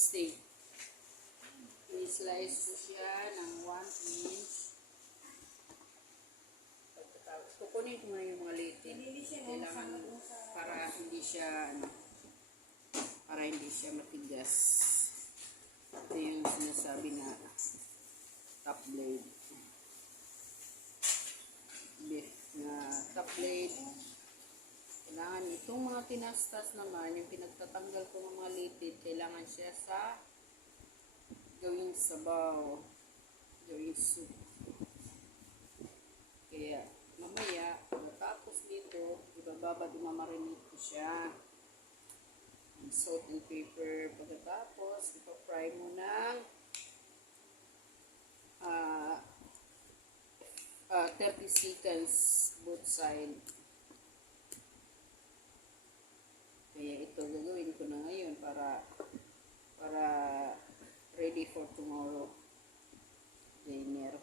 steak. I-slice ko siya ng 1 inch. Pagkatapos, kukunin ko muna yung mga litin. Kailangan para hindi siya, para hindi siya matigas. Ito yung sinasabi na top blade. Beef na top blade. Kailangan itong mga tinastas naman, yung pinagtatanggal ko ng mga litid, kailangan siya sa gawing sabaw, gawing soup. Kaya mamaya, pagkatapos dito, ibababad, mamarinate ko siya. Salt and pepper. Pagkatapos, ipafry mo ng 30 seconds both side. Kaya ito gagawin ko na ngayon para ready for tomorrow dinner.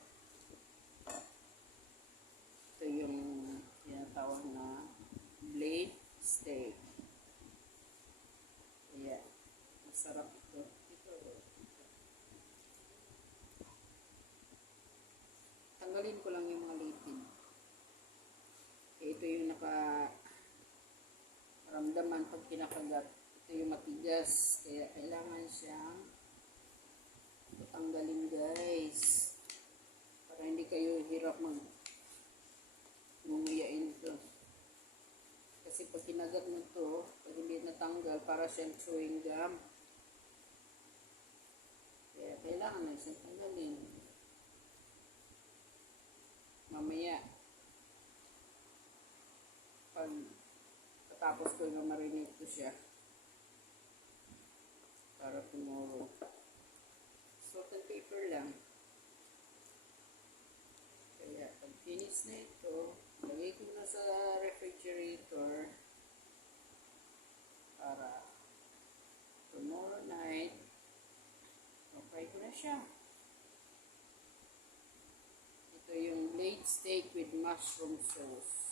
Ito yung tinatawag na blade steak. Kaya masarap ito. Tanggalin ko lang yung mga litid. Kaya ito yung ramdaman pag kinakagat. Ito yung matigas. Kaya kailangan siyang tanggalin, guys. Para hindi kayo hirap nguyain ito. Kasi pag kinagat mo ito, pag hindi natanggal, para siyang chewing gum. Kaya kailangan na siyang tanggalin. Mamaya, tapos ko na marinate ko siya para tomorrow. Salt and pepper lang. Kaya pag finish na ito, lagay ko na sa refrigerator para tomorrow night fry ko na siya. Ito yung blade steak with mushroom sauce.